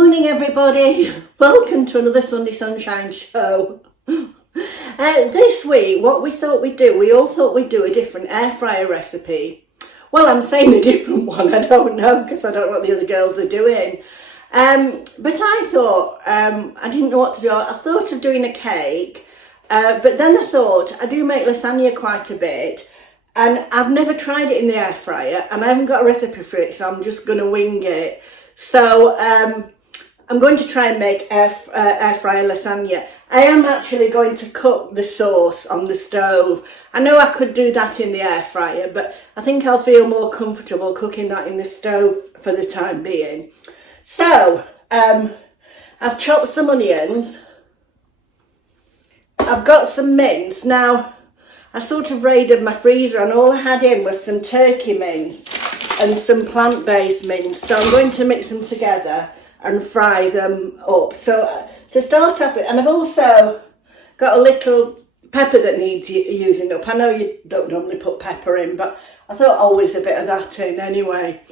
morning, everybody. Welcome to another Sunday Sunshine show. This week, what we thought we'd do, we all thought we'd do a different air fryer recipe. Well, I'm saying a different one. I don't know because I don't know what the other girls are doing. But I thought, I didn't know what to do. I thought of doing a cake, but then I thought I do make lasagna quite a bit. And I've never tried it in the air fryer and I haven't got a recipe for it, so I'm just going to wing it. So I'm going to try and make air fryer lasagna. I am actually going to cook the sauce on the stove. I know I could do that in the air fryer, but I think I'll feel more comfortable cooking that in the stove for the time being. So I've chopped some onions. I've got some mince. Now, I sort of raided my freezer and all I had in was some turkey mince and some plant-based mince. So I'm going to mix them together and fry them up. So to start off with, and I've also got a little pepper that needs using up. I know you don't normally put pepper in, but I thought always a bit of that in anyway.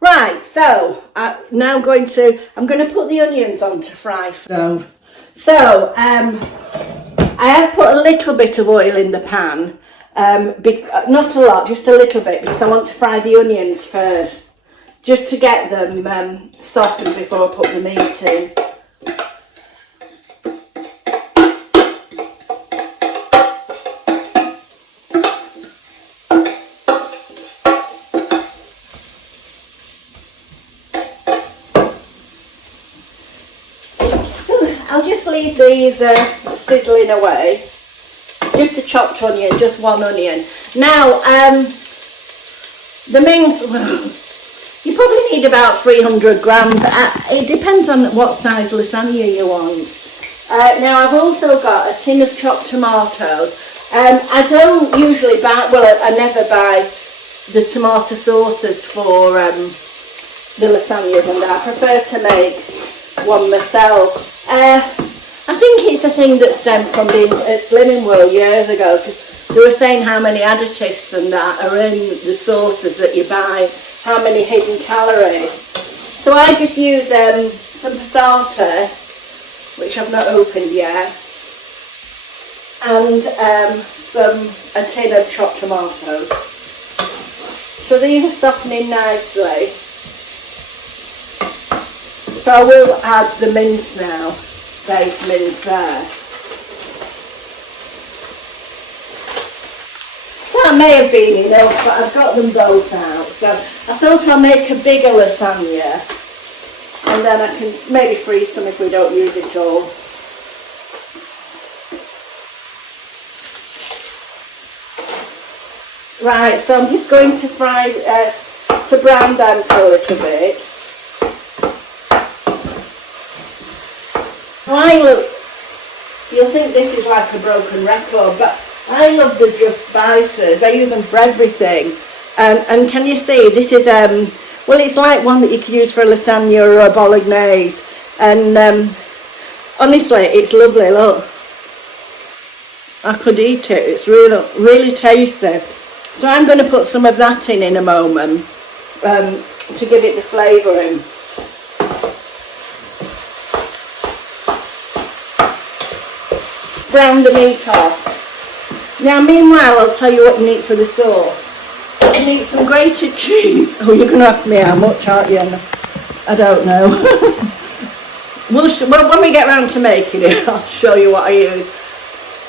Right, so I'm going to put the onions on to fry. So I have put a little bit of oil in the pan, not a lot, just a little bit, because I want to fry the onions first, just to get them softened before I put the meat in. So I'll just leave these sizzling away. Just a chopped onion, just one onion. Now, the mince, well, you probably need about 300 grams. It depends on what size lasagna you want. Now, I've also got a tin of chopped tomatoes. I don't usually buy, well, I never buy the tomato sauces for the lasagnas, and I prefer to make one myself. I think it's a thing that stemmed from being at Slimming World years ago, because they were saying how many additives and that are in the sauces that you buy, how many hidden calories. So I just use some passata, which I've not opened yet, and a tin of chopped tomatoes. So these are softening nicely. So I will add the mince now. Base mince there. That may have been enough, but I've got them both out. So I thought I'll make a bigger lasagna, and then I can maybe freeze some if we don't use it all. Right, so I'm just going to fry, to brown them for a little bit. You'll think this is like a broken record, but I love the Just Spices. I use them for everything. And can you see, this is, well, it's like one that you could use for a lasagna or a bolognese. And honestly, it's lovely, look. I could eat it. It's really, really tasty. So I'm going to put some of that in a moment to give it the flavouring. Brown the meat off. Now meanwhile, I'll tell you what you need for the sauce. You need some grated cheese. Oh, you're going to ask me how much, aren't you? I don't know. Well, when we get round to making it, I'll show you what I use.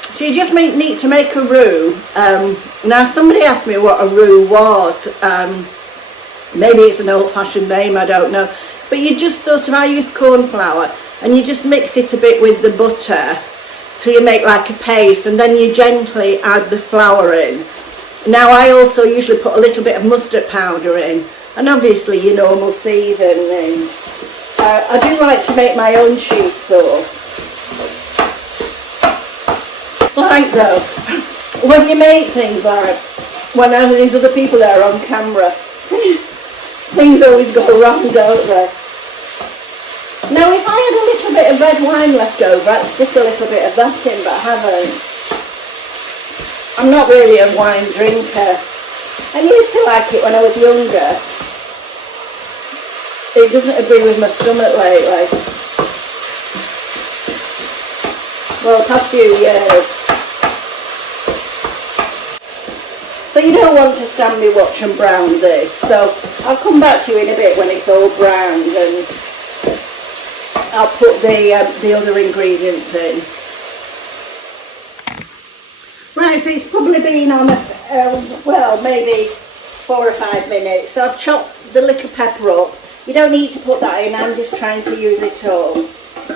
So you just need to make a roux. Now somebody asked me what a roux was. Maybe it's an old-fashioned name, I don't know. But you just sort of, I use corn flour, and you just mix it a bit with the butter till you make like a paste, and then you gently add the flour in. Now I also usually put a little bit of mustard powder in, and obviously your normal seasoning. I do like to make my own cheese sauce. Like though, when you make things like, when there's other people there on camera, things always go wrong, don't they? Now if I had a little bit of red wine left over, I'd stick a little bit of that in, but I haven't. I'm not really a wine drinker. I used to like it when I was younger. It doesn't agree with my stomach lately. Well, past few years. So you don't want to stand me watch and brown this. So I'll come back to you in a bit when it's all browned, and I'll put the other ingredients in. Right, so it's probably been on well, maybe 4 or 5 minutes. So I've chopped the little pepper up. You don't need to put that in, I'm just trying to use it all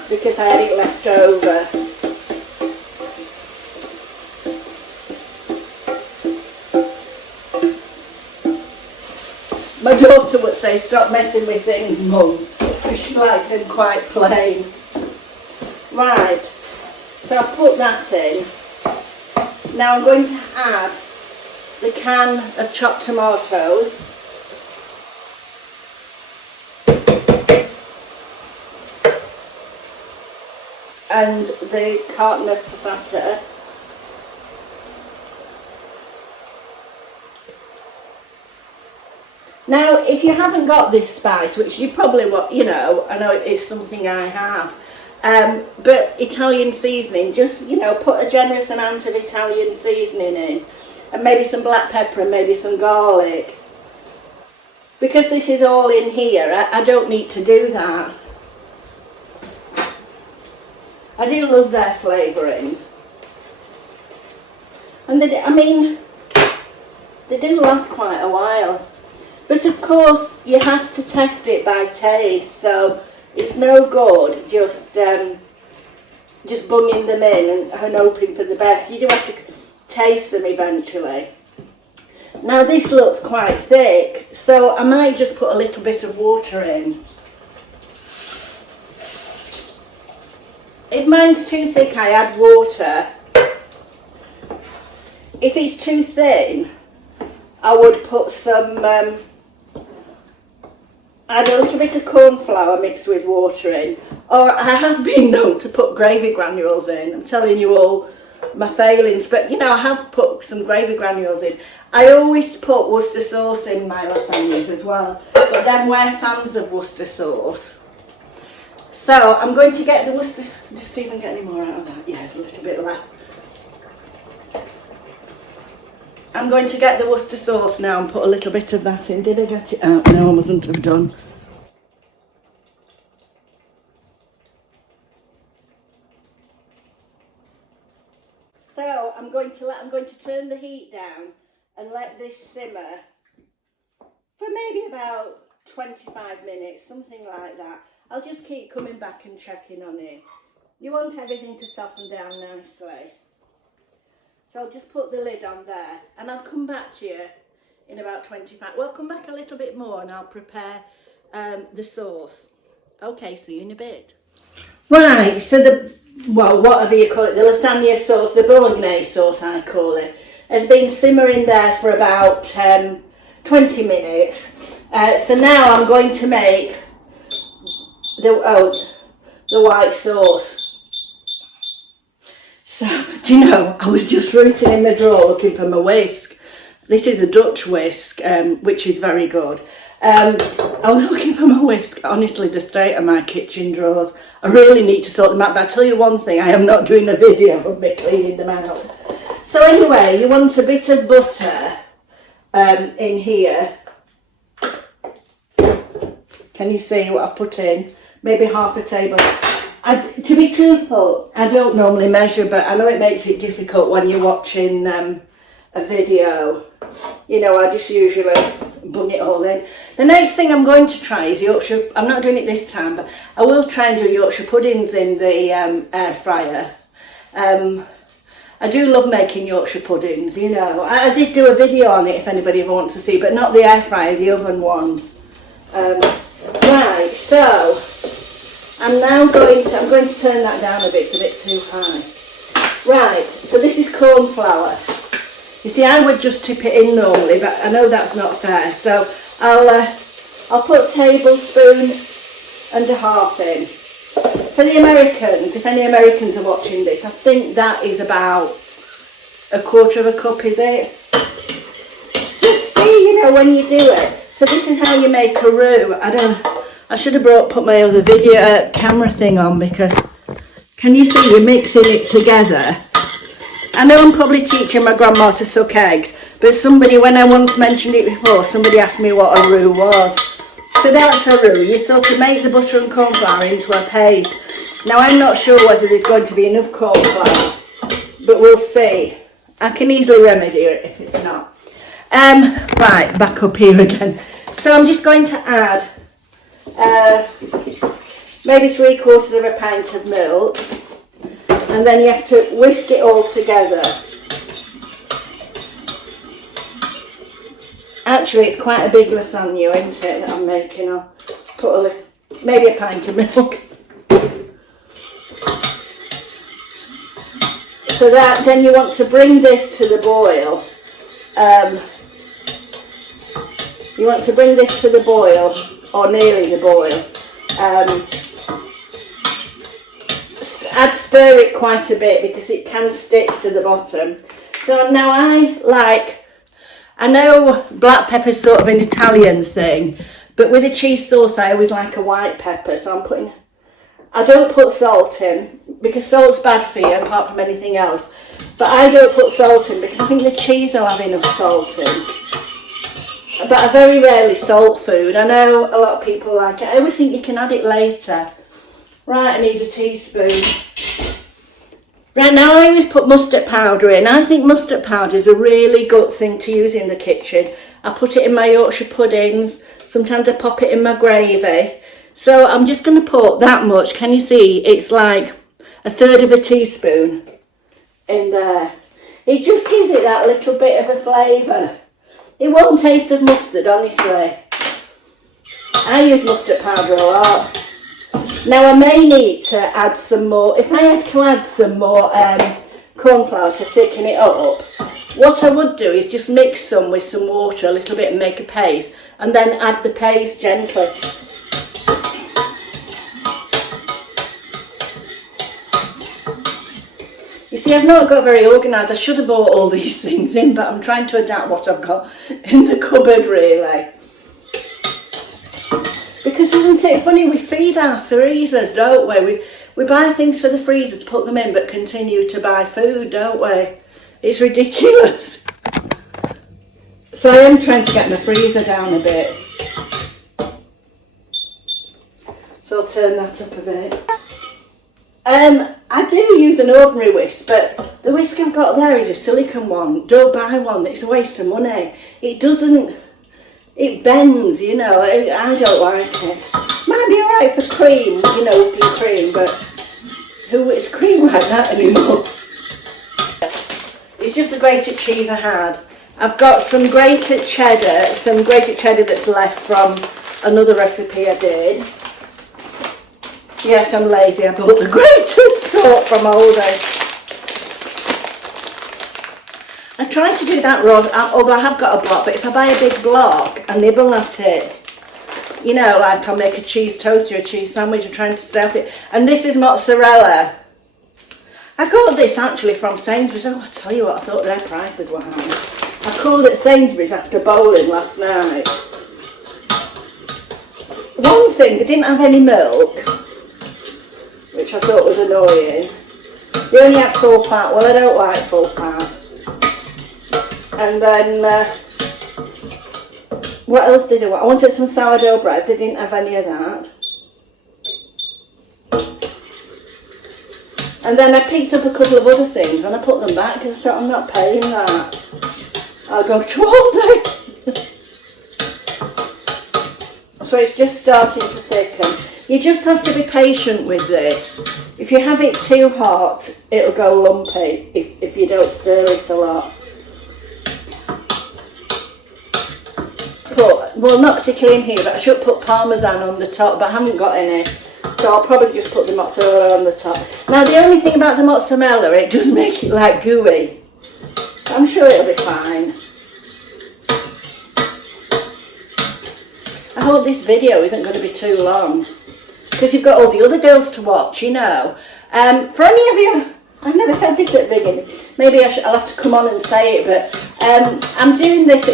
because I had it left over. My daughter would say, stop messing with things, Mum, because she likes them quite plain. Right, so I've put that in. Now I'm going to add the can of chopped tomatoes. And the carton of passata. Now, if you haven't got this spice, which you probably want, you know, I know it's something I have, but Italian seasoning, just, you know, put a generous amount of Italian seasoning in, and maybe some black pepper and maybe some garlic. Because this is all in here, I don't need to do that. I do love their flavourings. And they do last quite a while. But of course, you have to test it by taste, so it's no good just bunging them in and hoping for the best. You do have to taste them eventually. Now this looks quite thick, so I might just put a little bit of water in. If mine's too thick, I add water. If it's too thin, I would put some, add a little bit of corn flour mixed with water in. Or I have been known to put gravy granules in. I'm telling you all my failings, but you know, I have put some gravy granules in. I always put Worcester sauce in my lasagnas as well, but then we're fans of Worcester sauce. So I'm going to get the Worcester, just see if I can get any more out of that. Yeah, it's a little bit left. I'm going to get the Worcester sauce now and put a little bit of that in. Did I get it out? No, I mustn't have done. So I'm going to turn the heat down and let this simmer for maybe about 25 minutes, something like that. I'll just keep coming back and checking on it. You want everything to soften down nicely. So I'll just put the lid on there and I'll come back to you in about 25. Well, I'll come back a little bit more and I'll prepare the sauce. Okay, see you in a bit. Right, so whatever you call it, the lasagna sauce, the bolognese sauce I call it, has been simmering there for about 20 minutes. So now I'm going to make the white sauce. So, do you know, I was just rooting in my drawer looking for my whisk. This is a Dutch whisk, which is very good. I was looking for my whisk. Honestly, the state of my kitchen drawers, I really need to sort them out. But I'll tell you one thing, I am not doing a video of me cleaning them out. So anyway, you want a bit of butter in here. Can you see what I've put in? Maybe half a table. To be truthful, I don't normally measure, but I know it makes it difficult when you're watching a video. You know, I just usually bung it all in. The next thing I'm going to try is Yorkshire. I'm not doing it this time, but I will try and do Yorkshire puddings in the air fryer. I do love making Yorkshire puddings, you know. I did do a video on it if anybody ever wants to see, but not the air fryer, the oven ones. Right, so I'm going to turn that down a bit, it's a bit too high. Right, so this is corn flour. You see, I would just tip it in normally, but I know that's not fair, so I'll put a tablespoon and a half in. For the Americans, if any Americans are watching this, I think that is about a quarter of a cup, is it? Just see, you know, when you do it. So this is how you make a roux. I I should have put my other video camera thing on, because can you see we're mixing it together? I know I'm probably teaching my grandma to suck eggs, but somebody, when I once mentioned it before, somebody asked me what a roux was. So that's a roux. You sort of make the butter and corn flour into a paste. Now I'm not sure whether there's going to be enough corn flour, but we'll see. I can easily remedy it if it's not. Right, back up here again. So I'm just going to add maybe 3/4 of a pint of milk, and then you have to whisk it all together. Actually, it's quite a big lasagna, isn't it, that I'm making? I'll put maybe a pint of milk. So that, then you want to bring this to the boil. You want to bring this to the boil, or nearly the boil. I'd stir it quite a bit because it can stick to the bottom. So now I know black pepper's sort of an Italian thing, but with a cheese sauce I always like a white pepper, so I don't put salt in, because salt's bad for you apart from anything else, but I don't put salt in because I think the cheese will have enough salt in. But I very rarely salt food. I know a lot of people like it. I always think you can add it later. Right, I need a teaspoon. Right, now I always put mustard powder in. I think mustard powder is a really good thing to use in the kitchen. I put it in my Yorkshire puddings. Sometimes I pop it in my gravy. So I'm just going to put that much. Can you see? It's like 1/3 of a teaspoon in there. It just gives it that little bit of a flavour. It won't taste of mustard, honestly. I use mustard powder a lot. Now I may need to add some more. If I have to add some more corn flour to thicken it up, what I would do is just mix some with some water a little bit and make a paste, and then add the paste gently. You see, I've not got very organised. I should have bought all these things in, but I'm trying to adapt what I've got in the cupboard, really. Because isn't it funny, we feed our freezers, don't we? We buy things for the freezers, put them in, but continue to buy food, don't we? It's ridiculous. So I am trying to get my freezer down a bit. So I'll turn that up a bit. I do use an ordinary whisk, but the whisk I've got there is a silicone one. Don't buy one, it's a waste of money. It bends, you know, I don't like it. Might be alright for cream, you know, whipping cream, but who eats cream like that anymore? It's just the grated cheese I had. I've got some grated cheddar that's left from another recipe I did. Yes, I'm lazy, I bought the grated sort from Aldi. I try to do that raw, although I have got a block, but if I buy a big block and nibble at it, you know, like I'll make a cheese toast or a cheese sandwich and trying to stuff it. And this is mozzarella. I got this actually from Sainsbury's. Oh, I tell you what, I thought their prices were high. I called it Sainsbury's after bowling last night. One thing, they didn't have any milk, which I thought was annoying. They only had full fat. Well, I don't like full fat. And then, what else did I want? I wanted some sourdough bread. They didn't have any of that. And then I picked up a couple of other things and I put them back because I thought, I'm not paying that. I'll go to Aldi. So it's just starting to thicken. You just have to be patient with this. If you have it too hot, it'll go lumpy if you don't stir it a lot. Well, not particularly in here, but I should put parmesan on the top, but I haven't got any. So I'll probably just put the mozzarella on the top. Now the only thing about the mozzarella, it does make it like gooey. I'm sure it'll be fine. I hope this video isn't going to be too long, because you've got all the other girls to watch, you know. For any of you, I've never said this at the beginning, maybe I'll have to come on and say it, but I'm doing this,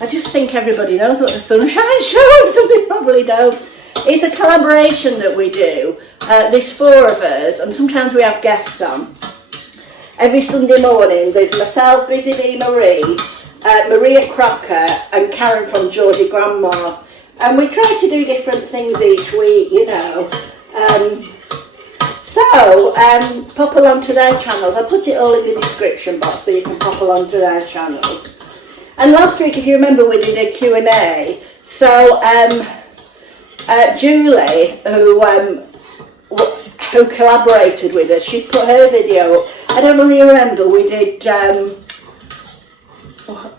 I just think everybody knows what the Sunshine Show is, and they probably don't. It's a collaboration that we do. There's 4 of us, and sometimes we have guests on. Every Sunday morning, there's myself, Busy Bee Marie, Maria Crocker, and Karen from Geordie Grandma. And we try to do different things each week, you know. So, pop along to their channels. I'll put it all in the description box so you can pop along to their channels. And last week, if you remember, we did a Q&A. So, Julie, who collaborated with us, she's put her video up. I don't know if you remember, we did,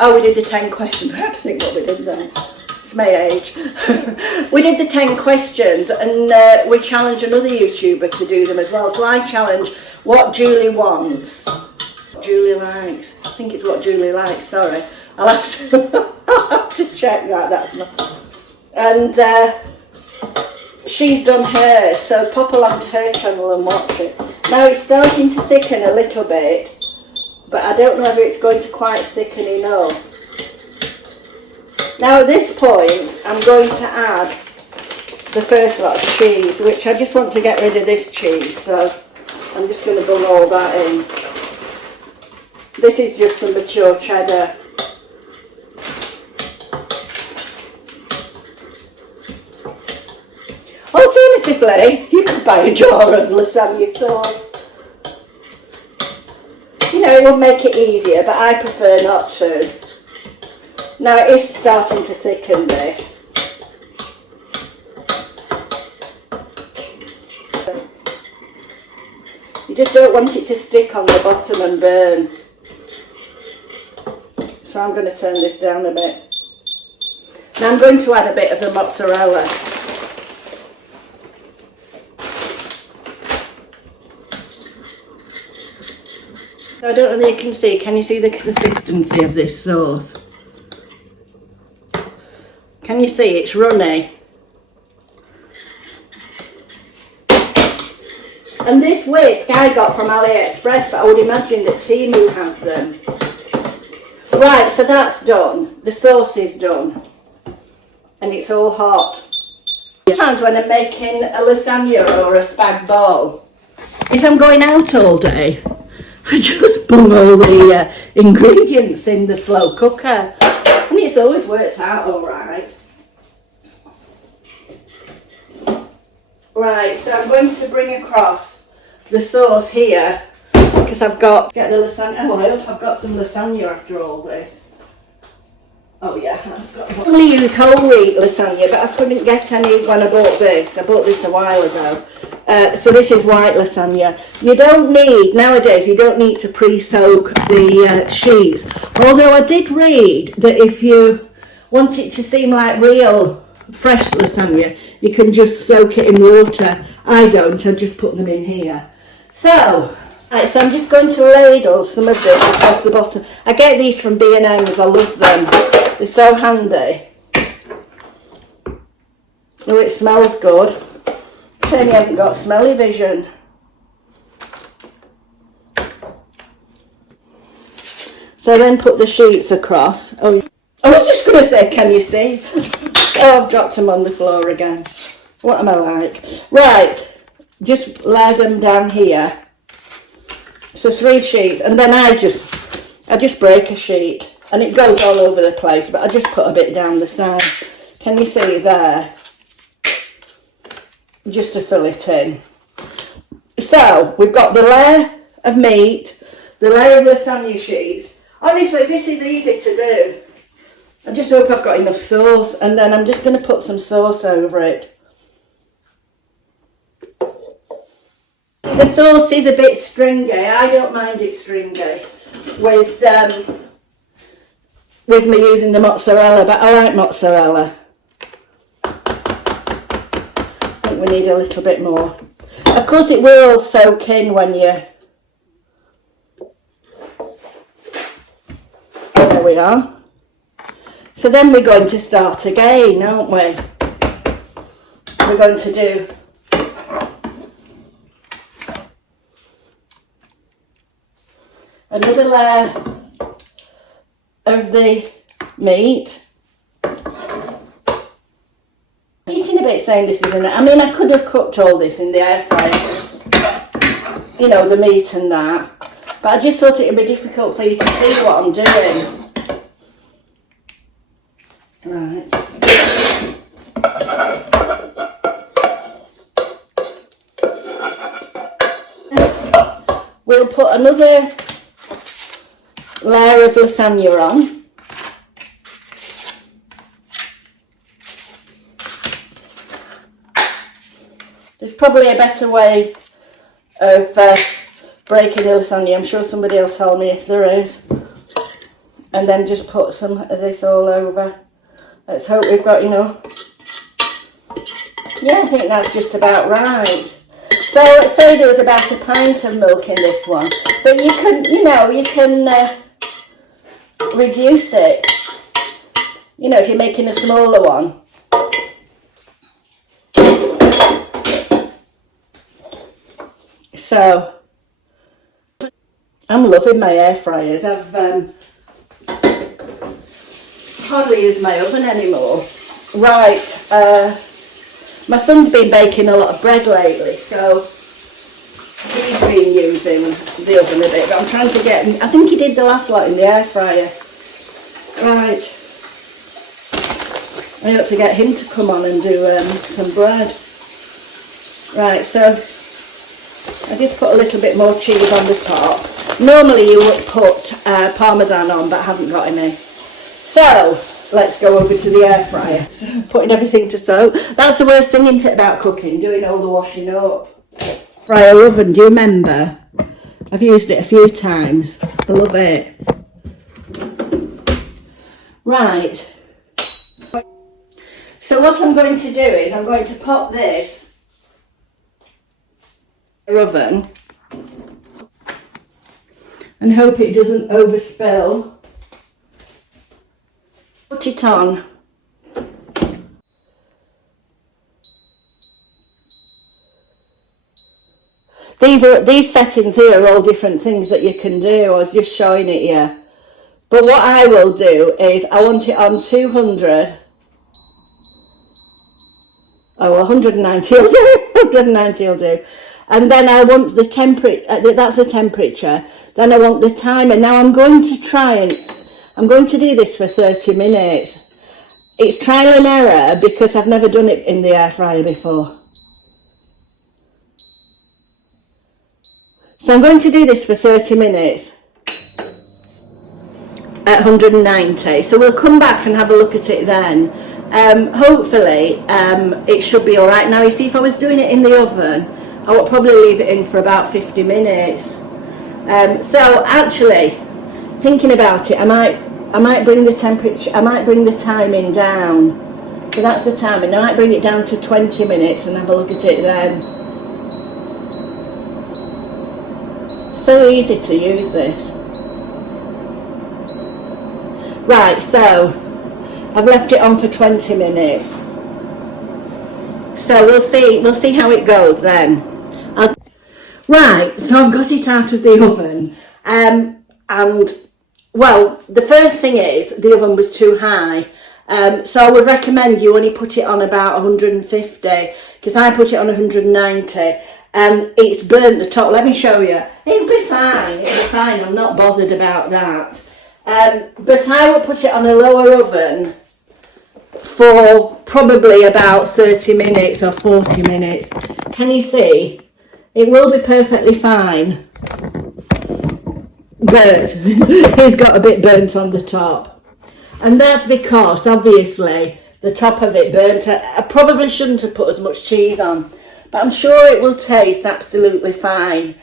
we did the 10 questions. I have to think what we did then. It's my age. We did the 10 questions, and we challenged another YouTuber to do them as well. So I challenge what Julie wants. What Julie likes. I think it's what Julie likes, sorry. I'll have to check that, that's not. And she's done hers, so pop along to her channel and watch it. Now it's starting to thicken a little bit, but I don't know whether it's going to quite thicken enough. Now at this point, I'm going to add the first lot of cheese, which I just want to get rid of this cheese, so I'm just going to bung all that in. This is just some mature cheddar. Alternatively, you could buy a jar of lasagna sauce. You know, it would make it easier, but I prefer not to. Now it is starting to thicken, this. You just don't want it to stick on the bottom and burn. So I'm going to turn this down a bit. Now I'm going to add a bit of the mozzarella. I don't know if you can see, can you see the consistency of this sauce? Can you see it's runny? And this whisk I got from AliExpress, but I would imagine that Temu have them. Right, so that's done. The sauce is done. And it's all hot. Sometimes when I'm making a lasagna or a spag bol, if I'm going out all day, I just bung all the ingredients in the slow cooker, and it's always worked out all right. Right, so I'm going to bring across the sauce here, because I've got, get the lasagna, oh I hope I've got some lasagna after all this. Oh yeah, I've got, I only use whole wheat lasagna, but I couldn't get any when I bought this. I bought this a while ago. So this is white lasagna. You don't need, nowadays, you don't need to pre-soak the sheets. Although I did read that if you want it to seem like real fresh lasagna, you can just soak it in water. I don't, I just put them in here. So, right, so I'm just going to ladle some of this across the bottom. I get these from B&M's, I love them. They're so handy. Oh, it smells good. Shame you haven't got smelly vision. So then put the sheets across. Oh, I was just going to say, can you see? Oh, I've dropped them on the floor again. What am I like? Right, just lay them down here. So 3 sheets, and then I just break a sheet, and it goes all over the place, but I just put a bit down the side. Can you see there? Just to fill it in. So we've got the layer of meat, the layer of lasagna sheets. Honestly, this is easy to do. I just hope I've got enough sauce, and then I'm just going to put some sauce over it. The sauce is a bit stringy. I don't mind it stringy with me using the mozzarella, but I like mozzarella. I think we need a little bit more. Of course it will soak in when you... There we are. So then we're going to start again, aren't we? We're going to do another layer of the meat. saying this isn't it. I mean, I could have cooked all this in the air fryer, you know, the meat and that, but I just thought it would be difficult for you to see what I'm doing. Right. We'll put another layer of lasagna on. There's probably a better way of breaking the lasagna. I'm sure somebody will tell me if there is. And then just put some of this all over. Let's hope we've got enough. Yeah, I think that's just about right. So let's say there was about a pint of milk in this one. But you can, you know, you can reduce it. You know, if you're making a smaller one. So, I'm loving my air fryers. I've hardly used my oven anymore. Right, my son's been baking a lot of bread lately, so he's been using the oven a bit, but I'm trying to get him, I think he did the last lot in the air fryer. Right, I ought to get him to come on and do some bread. Right, so I just put a little bit more cheese on the top. Normally you would put parmesan on, but I haven't got any. So let's go over to the air fryer. Putting everything to soak. That's the worst thing, isn't it, about cooking, doing all the washing up. Fryer oven, do you remember? I've used it a few times. I love it. Right. So what I'm going to do is I'm going to pop this oven and hope it doesn't overspill. Put it on. These settings here are all different things that you can do. I was just showing it you. But what I will do is I want it on 200. Oh, 190 will do. 190 will do. And then I want the temperature, that's the temperature. Then I want the timer. Now I'm going to do this for 30 minutes. It's trial and error because I've never done it in the air fryer before. So I'm going to do this for 30 minutes at 190. So we'll come back and have a look at it then. Hopefully it should be all right. Now you see, if I was doing it in the oven, I would probably leave it in for about 50 minutes. So actually, thinking about it, I might bring the temperature, I might bring the timing down. So that's the timing. I might bring it down to 20 minutes and have a look at it then. So easy to use this. Right, so I've left it on for 20 minutes. So we'll see how it goes then. Right, so I've got it out of the oven, and well, the first thing is the oven was too high, so I would recommend you only put it on about 150, because I put it on 190 and it's burnt the top. Let me show you. It'll be fine, I'm not bothered about that. But I will put it on a lower oven for probably about 30 minutes or 40 minutes. Can you see? It will be perfectly fine, but it's got a bit burnt on the top, and that's because obviously the top of it burnt. I probably shouldn't have put as much cheese on, but I'm sure it will taste absolutely fine.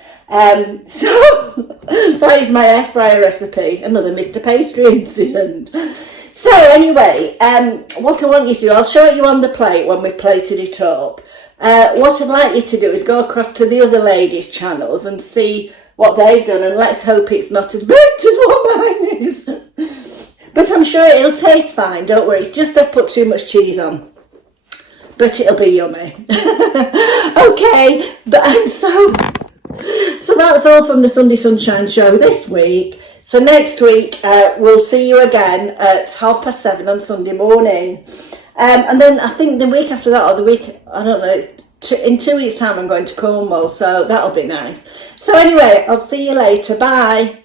So that is my air fryer recipe, another Mr. Pastry incident. So anyway, what I want you to do, I'll show you on the plate when we've plated it up. What I'd like you to do is go across to the other ladies' channels and see what they've done, and let's hope it's not as burnt as what mine is. But I'm sure it'll taste fine, don't worry. It's just I've put too much cheese on. But it'll be yummy. Okay, but so that's all from the Sunday Sunshine Show this week. So next week we'll see you again at 7:30 on Sunday morning. And then I think the week after that, or the week, I don't know, in 2 weeks' time I'm going to Cornwall, so that'll be nice. So anyway, I'll see you later. Bye.